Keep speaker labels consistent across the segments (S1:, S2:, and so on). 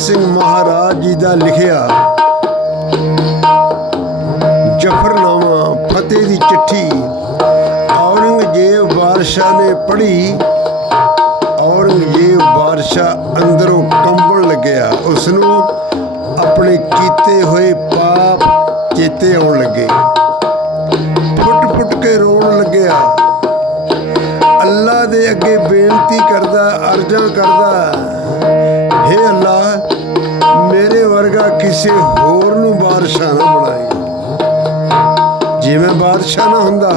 S1: ਸਿੰਘ ਮਹਾਰਾਜ ਜੀ ਦਾ ਲਿਖਿਆ। ਜਫਰਨਾਮਾ, ਫਤਿਹ ਦੀ ਚਿੱਠੀ, ਔਰੰਗਜ਼ੇਬ ਬਾਦਸ਼ਾਹ ਨੇ ਪੜ੍ਹੀ। ਔਰੰਗਜ਼ੇਬ ਬਾਦਸ਼ਾਹ ਅੰਦਰੋਂ ਕੰਬਣ ਲੱਗਿਆ। ਉਸ ਨੂੰ ਆਪਣੇ ਕੀਤੇ ਹੋਏ ਪਾਪ ਚੇਤੇ ਆਉਣ ਲੱਗੇ। ਫੁੱਟ ਫੁੱਟ ਕੇ ਰੋਣ ਲੱਗਿਆ। ਅੱਲਾ ਦੇ ਅੱਗੇ ਬੇਨਤੀ ਕਰਦਾ, ਅਰਜ਼ਾਂ ਕਰਦਾ। ਕਿਸੇ ਹੋਰ ਨੂੰ ਬਾਦਸ਼ਾਹ ਨਾ ਬਣਾਈ। ਜਿਵੇਂ ਬਾਦਸ਼ਾਹ ਨਾ ਹੁੰਦਾ।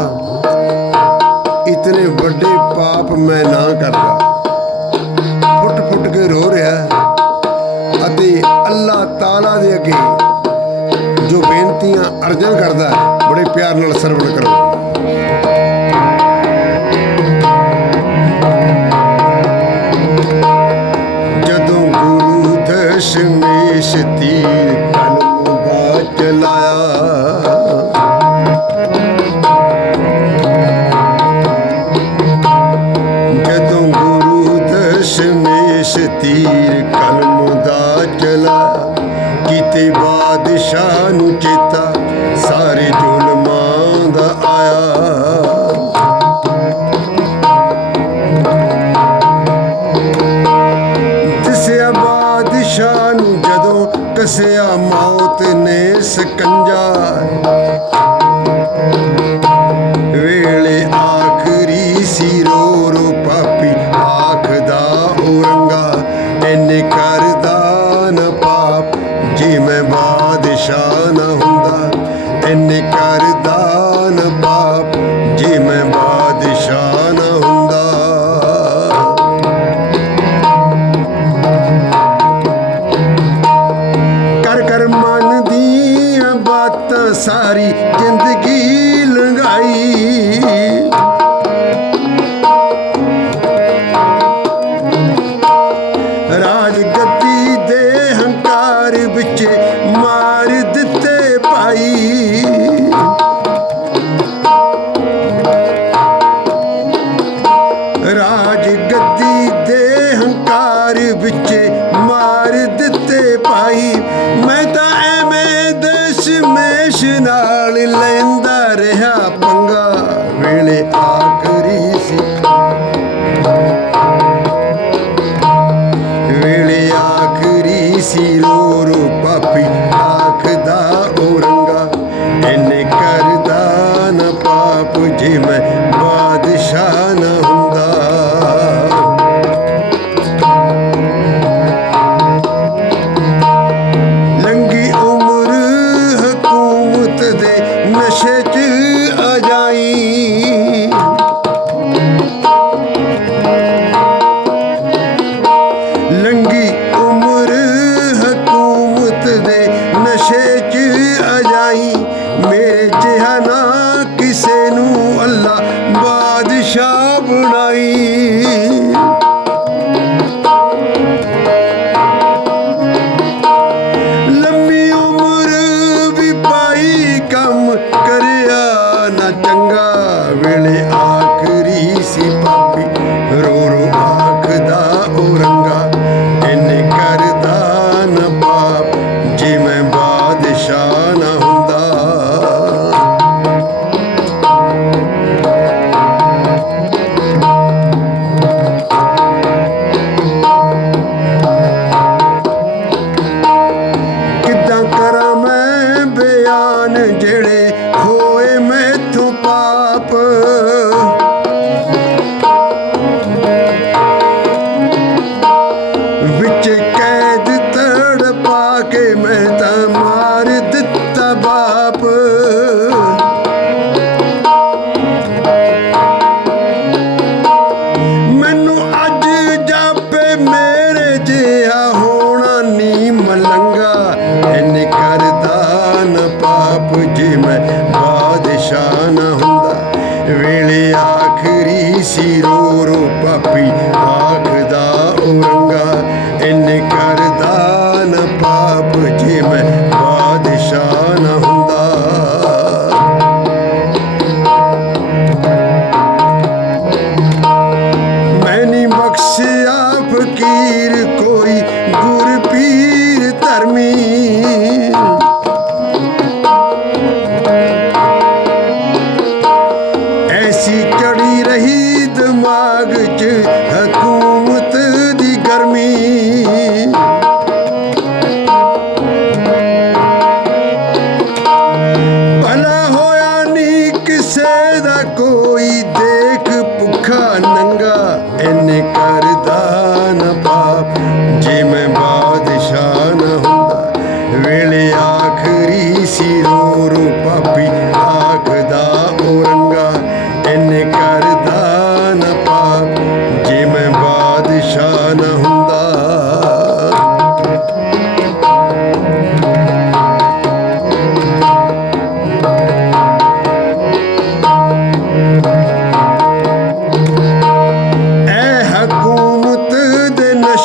S1: ਦੇਸ਼ ਤੀਰ ਨੂੰ ਬਾਤ ਲਾਇਆ ਜਦੋਂ ਗੁਰੂ ਦਸ਼ਮੇਸ਼ ਤੀਰ ਕਲਮ ਦਾ ਚਲਾ, ਕਿਤੇ ਬਾਦਸ਼ਾਹ ਨੂੰ ਚੇਤੇ lloro, papi. ਮਲੰਗਾ ਐਨ ਕਰਦਾ ਨ ਪਾਪ ਜੀ ਮੈਂ ਬਾਦਸ਼ਾਹ।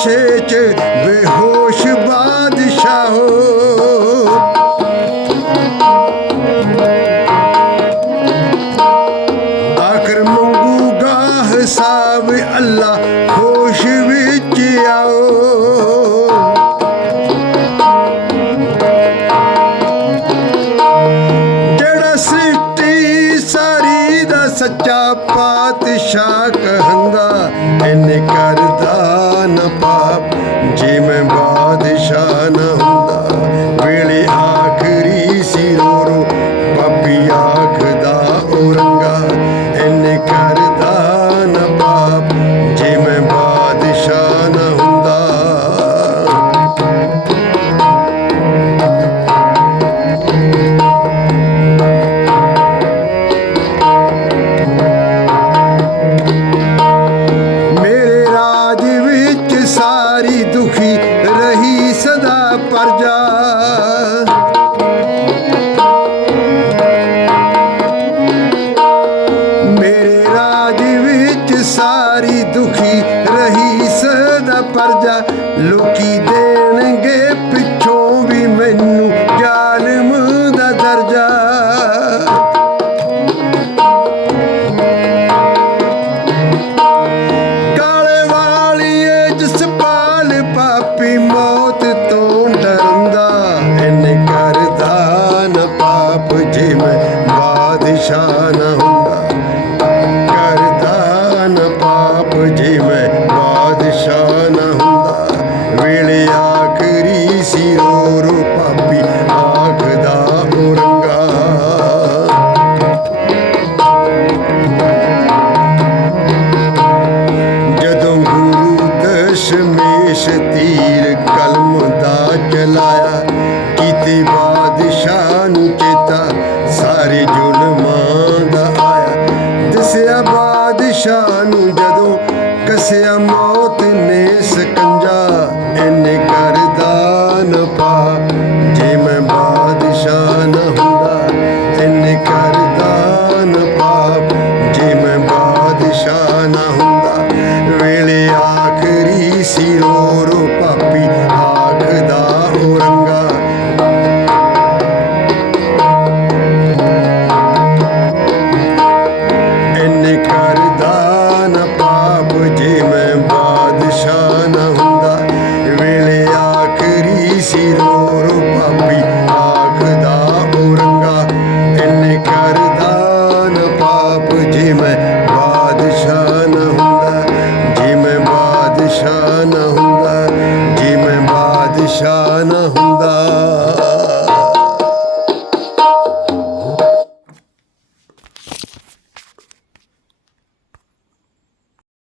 S1: ਦੇ ਮੇਰੇ ਰਾਜ ਵਿੱਚ ਸਾਰੀ ਦੁਖੀ ਦਾ ਪਾਪ